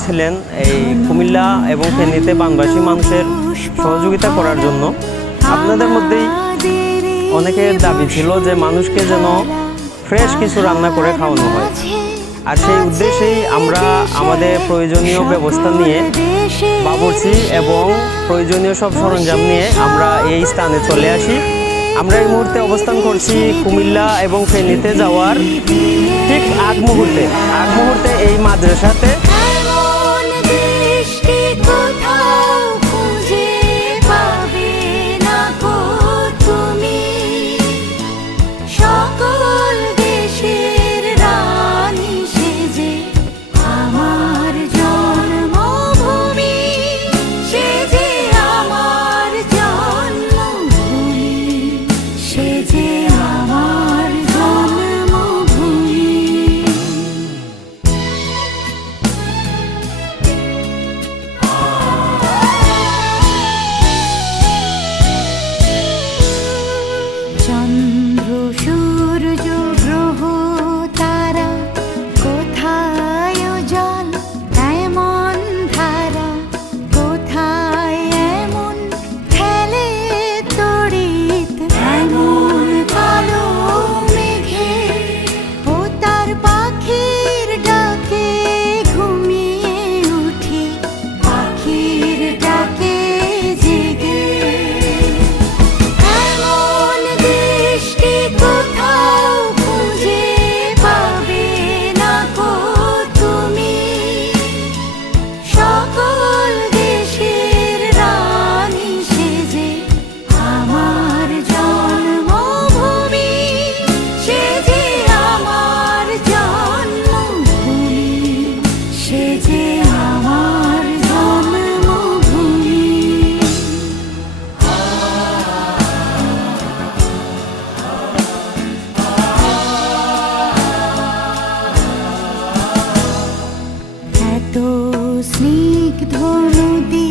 ছিলেন এই কুমিল্লা এবং ফেনীতে বাংলাদেশি মানুষের সহযোগিতা করার জন্য। আপনাদের মধ্যেই অনেকের দাবি ছিল যে মানুষকে যেন ফ্রেশ কিছু রান্না করে খাওয়ানো হয়। আর সেই উদ্দেশ্যেই আমরা আমাদের প্রয়োজনীয় ব্যবস্থা নিয়ে বাবুর্চি এবং প্রয়োজনীয় সব সরঞ্জাম নিয়ে আমরা এই স্থানে চলে আসি। আমরা এই মুহূর্তে অবস্থান করছি কুমিল্লা এবং ফেনীতে যাওয়ার ঠিক আগ মুহূর্তে। আগ মুহূর্তে এই মাদ্রাসাতে স্নিগ্ধ নদী